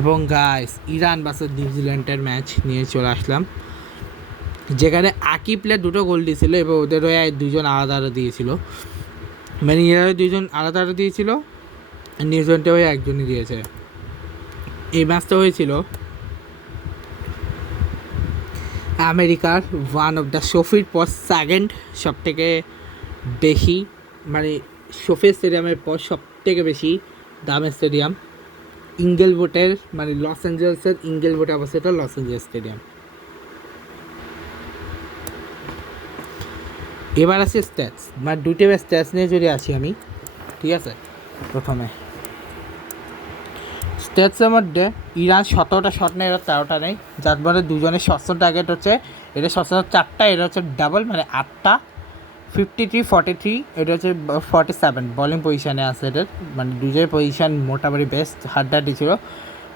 এবং guys Iran versus নিউজিল্যান্ডের match নিয়ে চলে আসলাম, যেখানে আকিব প্লেয়ার দুটো গোল দিয়েছিল এবং ওদের হয়ে দুজন আলাদা আলাদা দিয়েছিল, মানে ইরানের দুজন আলাদা আলাদা দিয়েছিল, নিউজিল্যান্ডে হয়ে একজনই দিয়েছে। এই ম্যাচটা হয়েছিল আমেরিকার ওয়ান অফ দ্য শফির পর সেকেন্ড সব থেকে বেশি, মানে শফি স্টেডিয়ামের পর সব থেকে বেশি দামের স্টেডিয়াম ইঙ্গেলভোটের, মানে লস অ্যাঞ্জেলেসের ইঙ্গেলভোটে অবস্থিত লস অ্যাঞ্জেলেস স্টেডিয়াম। এবার আছে স্ট্যাটস, মানে দুটো স্ট্যাটস নিয়ে যদি আসি আমি, ঠিক আছে। প্রথমে স্ট্যাটসের মধ্যে ইরান 17টা শট নেয়, এরা 13টা নেই, যার মধ্যে দুজনের ষষ্ঠ টার্গেট হচ্ছে, এটা ষষ্ঠ 4টা, এটা হচ্ছে ডাবল মানে 8টা, 53-43, এটা হচ্ছে 47 বলিং পজিশানে আছে এদের, মানে দুজনের পজিশান মোটামুটি বেস্ট, হাড্ডাহাড্ডি ছিল।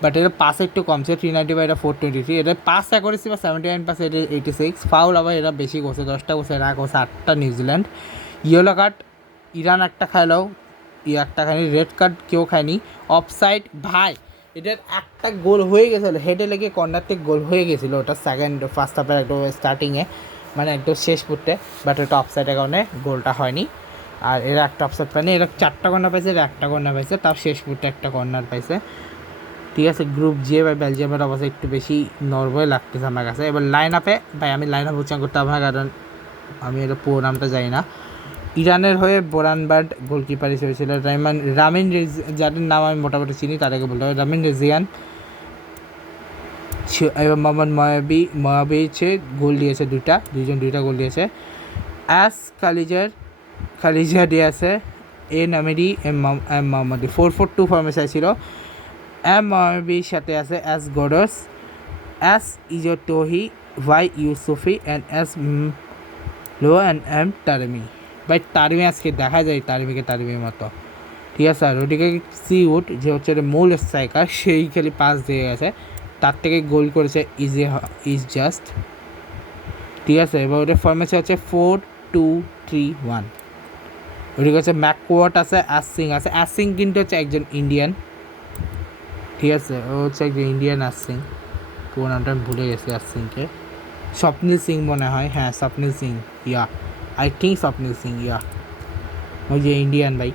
বাট এদের পাস একটু কম ছিল, 390 বা এটা 423, এদের পাস অ্যাকুরেসি বা 79%, এটা 86, ফাউল আবার এরা বেশি করছে, 10টা করছে, এরা করছে 8টা। নিউজিল্যান্ড ইয়েলো কার্ড ইরান একটা খাইলেও একটা খায়নি, রেড কার্ড কেউ খায়নি। অফসাইড ভাই, এটার একটা গোল হয়ে গেছিলো, হেডে লেগে কর্নার থেকে গোল হয়ে গেছিলো, ওটা ফার্স্ট হাফের একদম স্টার্টিংয়ে, মানে একদম শেষ ফুটে, বাট ওটা অফসাইডের কারণে গোলটা হয়নি। আর এরা একটা অফসাইড পায়নি, এরা 4টা কর্নার পাইছে, এরা একটা কর্নার পাইছে, তাও শেষ ফুটে একটা কর্নার পাইছে, ঠিক আছে। গ্রুপ জে বা বেলজিয়ামের অবস্থা একটু বেশি নরবয় লাগতেছে আমার কাছে। এবার লাইন আপে ভাই, আমি লাইন আপ উচ্চারণ করতে হবে না, কারণ আমি এটা পুরো নামটা জানি না। ইরানের হয়ে বোরানবার্ড গোলকিপার হিসেবে ছিল রামিন যাদের নাম আমি মোটামুটি চিনি তাদেরকে বলতে হবে, রামিন রেজিয়ান এবং মোহাম্মদ ময়াবিছে গোল দিয়েছে, দুইজন গোল দিয়েছে। অ্যাস খালিজা দিয়েছে, এ নামেরি এম মোহাম্মদি 4-4-2 ফর্মেশন ছিল। এম ময়াবির সাথে আছে S Ghoddos, S Ezatolahi, Y Yousefi and S লো অ্যান্ড এম তারমি। ভাই তারমি আজকে দেখা যায় তারমির মতো, ঠিক আছে। আর ওদিকে সিউড যে হচ্ছে মূল স্ট্রাইকার, সেই খালি পাস দিয়ে গেছে, তার থেকে গোল করেছে ইজ জাস্ট, ঠিক আছে। এবার ওদের ফর্মেশন হচ্ছে 4-2-3-1। ওদিকে হচ্ছে ম্যাকওয়ার্ট আছে, অ্যাসিং কিন্তু হচ্ছে একজন ইন্ডিয়ান, ঠিক আছে। ও হচ্ছে একজন ইন্ডিয়ান অ্যাসিং, পুরো নামটা আমি ভুলে গেছি অ্যাসিংকে, স্বপ্নীল সিং মনে হয়, হ্যাঁ Swapnil Singh, yeah I think Swapnil Singh, yeah ওই যে ইন্ডিয়ান ভাই।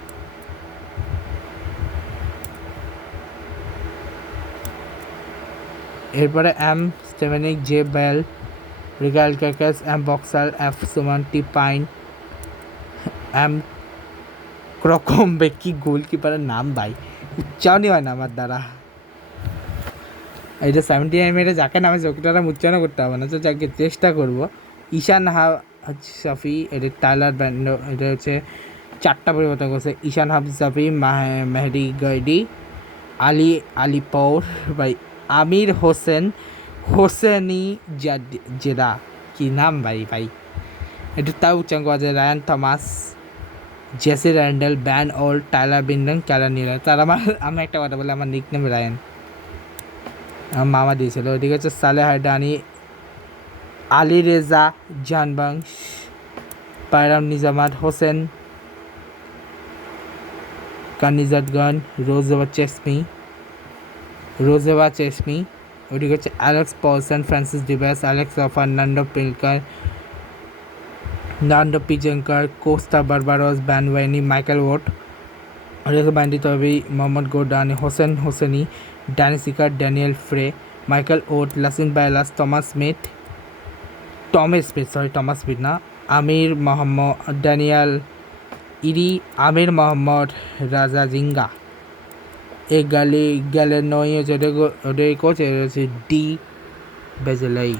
এরপরে এম স্টেভেনিক, জে বেল, রিগাল ক্যাকাস, এম বক্সাল, এফ সুমান্টি পাইন, এম ক্রকম্বে, কি গোলকিপারের নাম ভাই, উচ্চারণই হয় না আমার দ্বারা। এটা 79 যাকে নামে চোখটা উচ্চারণ করতে হবে না, তো যাকে চেষ্টা করবো। ঈশান শাফি, এটা টাইলার ব্যান্ড, এটা হচ্ছে 4টা পরিবর্তন করছে, ঈশান শাফি, মেহেদি গাইডি, আলী পৌর ভাই, আমির হোসেনি জেদা, কি নাম ভাই এটা তাও উচ্চারণ করা যায়। Ryan Thomas, Jesse Randall, Ben Old, Tyler Bindon, ক্যালার নিউল্যান্ড। তার আমি একটা কথা বলি, আমার নিক নেম রায়ান, আমার মামা দিয়েছিল। ওইদিকে হচ্ছে সালেহ হায়দানি, আলী রেজা জানবাংশ, পায়রাম নিজামাত হোসেন, কানিজাতগণ, রোজেভা চেসমি। ওইদিকে হচ্ছে অ্যালেক্স পলসন, ফ্রান্সিস ডিভাস, অ্যালেক্স ফার্নান্ডো পিলকার, Nando Pijnaker, Costa Barbarouses, Ben Waine, Michael Woud. ওইদিকে ব্যান্ডি তবে মোহাম্মদ গোডানি, হোসেনি, ড্যানি সিকার, ড্যানিয়েল ফ্রে, মাইকেল ওট, লাসিন বাইলাস, টমাস স্মিথ না, আমির মোহাম্মদ ড্যানিয়াল ইরি, আমির মোহাম্মদ রাজা জিঙ্গা, এ গেলে নয় হচ্ছে ওদের কোচ, এটা হচ্ছে ডি বেজেলাই,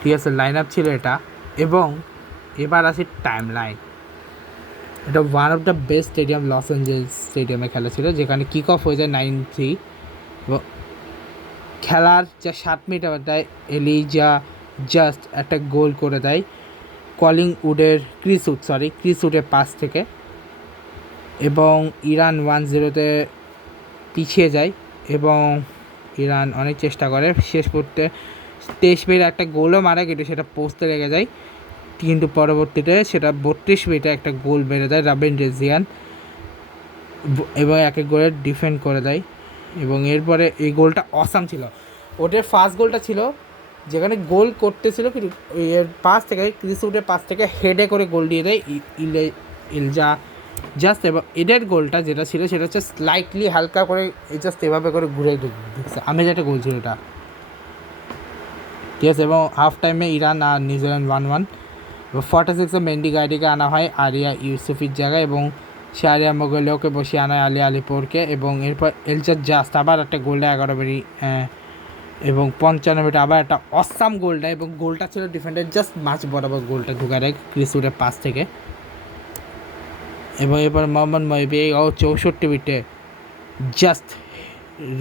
ঠিক আছে। লাইন আপ ছিল এটা। এবং এবার আছে টাইম লাইন। এটা one of the best stadium, Los Angeles স্টেডিয়ামে খেলা ছিল, যেখানে কিক অফ হয়ে যায় 9-3 এবং খেলার যে 7 মিনিট দেয়, এলিজা জাস্ট একটা গোল করে দেয় ক্রিস উডের পাস থেকে, এবং ইরান 1-0 পিছিয়ে যায়। এবং ইরান অনেক চেষ্টা করে, শেষ করতে 23 মিনিটে একটা গোলও মারে, কিন্তু সেটা পোস্টে লেগে যায়, কিন্তু পরবর্তীতে সেটা 32 মিনিটে একটা গোল বেড়ে দেয় রামিন রেজিয়ান, এবং এক গোলের ডিফেন্ড করে দেয়। এবং এরপরে এই গোলটা অসাম ছিল। ওদের ফার্স্ট গোলটা ছিল যেখানে গোল করতেছিল কিন্তু এর পাস থেকে ক্রিসউডের পাস থেকে হেডে করে গোল দিয়ে দেয় ইলজা জাস্ট। এবং এদের গোলটা যেটা ছিল সেটা হচ্ছে স্লাইটলি হালকা করে জাস্ট এভাবে করে ঘুরে ঢুকছে। আমি যেটা গোল ছিল এটা, ঠিক আছে। এবং হাফ টাইমে ইরান আর নিউজিল্যান্ড 1-1। এবং 46-এ মেন্ডি গাইডিকে আনা হয় আরিয়া ইউসুফির জায়গায়, এবং সে আরিয়া মোগলিয়াকে বসিয়ে আনা হয় আলী আলিপুরকে। এবং এরপর এলজার জাস্ট আবার একটা গোলটা 11 মিনিট এবং 55 মিনিট আবার একটা অসাম গোলটা, এবং গোলটা ছিল ডিফেন্ডার জাস্ট মাঝ বরাবর গোলটা ঢুকা দেয় ক্রিসউডের পাস থেকে। এবং এরপর মোহাম্মদ মহিবি 64 মিনিটে জাস্ট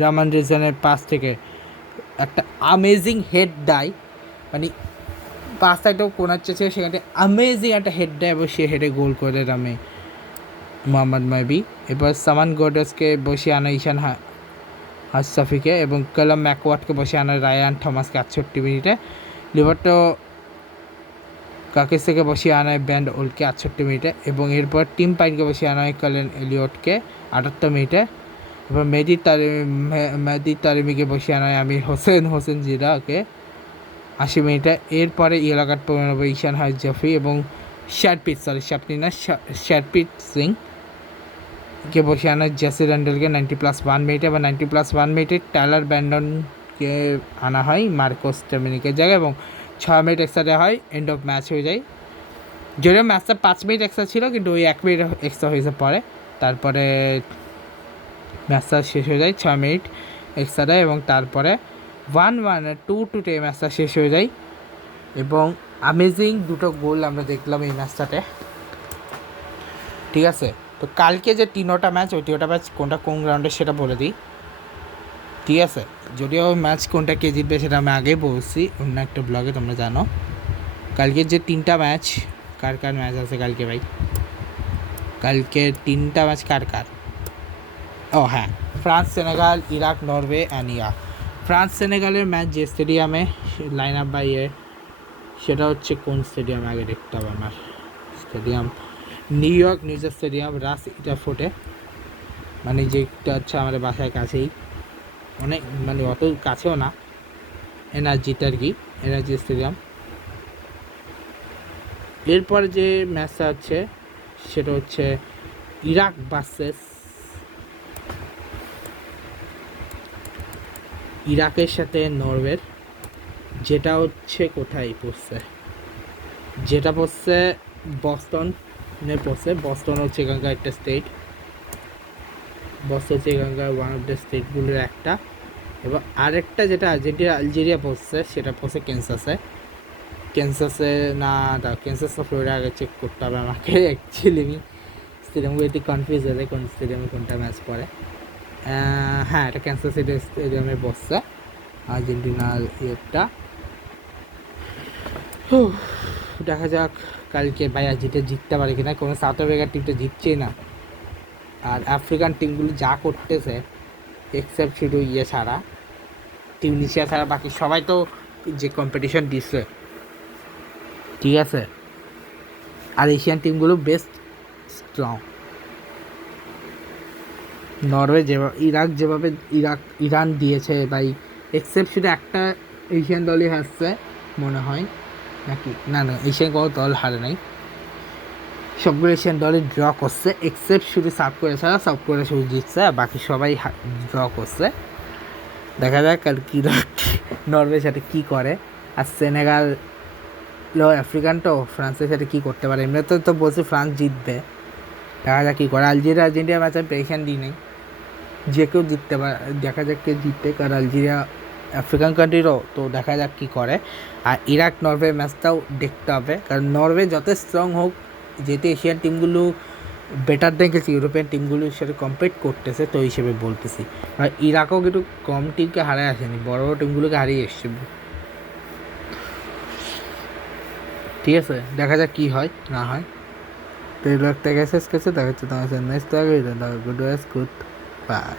রামান রিজনের পাস থেকে একটা আমেজিং হেড দেয়, মানে পাস একটাও কোনার চেয়েছে সেখানে আমেজিং একটা হেড দেয় এবং সে হেডে গোল করে রামে মোহাম্মদ মহিবি। এরপর সামান গোডসকে বসিয়ে আনা ঈশান হাসাফিকে, এবং কলম ম্যাকওয়ার্ডকে বসে আনা রায়ান থমাসকে 68 মিনিটে। লিভারটো কাকিসকে বসিয়ে আনা হয় ব্যান্ড ওলকে 68 মিনিটে। এবং এরপর টিম পাইনকে বসিয়ে আনা হয় কলেন এলিয়টকে 78 মিনিটে। এরপর মেহেদি তারিমিকে বসিয়ে আনা হয় আমির হোসেন জিরাকে 80 মিনিটে। এরপরে ইয়েলো কার্ড 15 ঈশান জাফি এবং শারপিট সিংকে বসে আনা জেসি র্যান্ডেলকে 90+1 মিনিটে। এবং 90+1 মিনিটে টাইলার ব্যান্ডনকে আনা হয় মার্কোস টেমিনিকের জায়গায়, এবং 6 মিনিট এক্সট্রা দেওয়া হয়, এন্ড অফ ম্যাচ হয়ে যায়। যদিও ম্যাচটা 5 মিনিট এক্সট্রা ছিল কিন্তু ওই 1 মিনিট এক্সট্রা হয়েছে পরে, তারপরে ম্যাচটা শেষ হয়ে যায় 6 মিনিট এক্সট্রা দেয়, এবং তারপরে 1-1 2-2 ম্যাচটা শেষ হয়ে যায়। এবং আমেজিং দুটো গোল আমরা দেখলাম এই ম্যাচটাতে, ঠিক আছে। তো কালকে যে 3টা ম্যাচ, ওই 3টা ম্যাচ কোনটা কোন গ্রাউন্ডে সেটা বলে দিই, ঠিক আছে। যদিও ম্যাচ কোনটা কে জিতবে সেটা আমি আগেই বলছি অন্য একটা ব্লগে, তোমরা জানো। কালকে যে 3টা ম্যাচ, কার কার ম্যাচ আছে কালকে ভাই? কালকে 3টা ম্যাচ কার কার? ও হ্যাঁ, France, Senegal, Iraq, Norway and France সেনেগালের ম্যাচ যে স্টেডিয়ামে লাইন আপ বাই সেটা হচ্ছে কোন স্টেডিয়ামে আগে দেখতে হবে আমার। স্টেডিয়াম নিউ ইয়র্ক নিউজার স্টেডিয়াম, রাস ইটারফোর্টে, মানে যেটা হচ্ছে আমাদের বাসায় কাছেই, অনেক মানে অত কাছেও না, এনার্জিটা আর কি, এনার্জি স্টেডিয়াম। এরপর যে ম্যাচটা হচ্ছে সেটা হচ্ছে ইরাক ভার্সেস ইরাকের সাথে নরওয়ের, যেটা হচ্ছে কোথায় পড়ছে, যেটা পড়ছে বস্টনে পড়ছে। বস্টন হচ্ছে এখানকার একটা স্টেট, বস্টন হচ্ছে এখানকার ওয়ান অফ দ্য স্টেটগুলোর একটা। এবং আরেকটা যেটা আলজেরিয়া পড়ছে সেটা পড়ছে ক্যান্সাসে না ক্যান্সাস না ফ্লোরিডা, আগে চেক করতে হবে আমাকে। অ্যাকচুয়ালি আমি স্টেডিয়ামগুলো একটু কনফিউজ হয়ে যায় কোন স্টেডিয়ামে কোনটা ম্যাচ পড়ে। হ্যাঁ, এটা ক্যান্সাস সিটি স্টেডিয়ামে বসছে আর্জেন্টিনার ইয়েটা। দেখা যাক কালকে ভাই জিততে পারে কিনা। কোনো সাউথ আফ্রিকার টিমটা জিতছেই না, আর আফ্রিকান টিমগুলো যা করতেছে এক্সেপ্ট শুধু ছাড়া, টিউনিশিয়া ছাড়া বাকি সবাই তো যে কম্পিটিশন দিচ্ছে, ঠিক আছে। আর এশিয়ান টিমগুলো বেস্ট স্ট্রং। নরওয়ে যেভাবে ইরান দিয়েছে ভাই, এক্সেপ্ট শুধু একটা এশিয়ান দলই হারছে মনে হয়, নাকি না এশিয়ান কোনো দল হারে নাই, সবগুলো এশিয়ান দলই ড্র করছে এক্সেপ্ট শুধু সাউথ কোরিয়া ছাড়া। সাউথ কোরিয়া শুধু জিতছে, আর বাকি সবাই ড্র করছে। দেখা যাক আর কি নরওয়ের সাথে কী করে। আর সেনেগাল আফ্রিকান তো ফ্রান্সের সাথে কী করতে পারে। এমনিতে তো বলছি ফ্রান্স জিতবে, দেখা যাক কী করে। আর্জেন্টিনা ম্যাচ আমি প্রেডিকশন দিই নেই, যে কেউ জিততে পারে, দেখা যাক কে জিতবে, কারণ আলজেরিয়া আফ্রিকান কান্ট্রিরও, তো দেখা যাক কী করে। আর ইরাক নরওয়ে ম্যাচটাও দেখতে হবে, কারণ নরওয়ে যত স্ট্রং হোক, যেহেতু এশিয়ান টিমগুলো বেটার দেখেছি ইউরোপিয়ান টিমগুলোর সাথে কম্পিট করতেছে, তো হিসেবে বলতেছি। আর ইরাকও কিন্তু কম টিমকে হারিয়ে আসেনি, বড় বড় টিমগুলোকে হারিয়ে এসছে, ঠিক আছে। দেখা যাক কী হয় না হয়। তো এই ব্লগটাকে শেষ করছে, দেখা হচ্ছে তোমার নেক্সট ব্লগে। Good bye.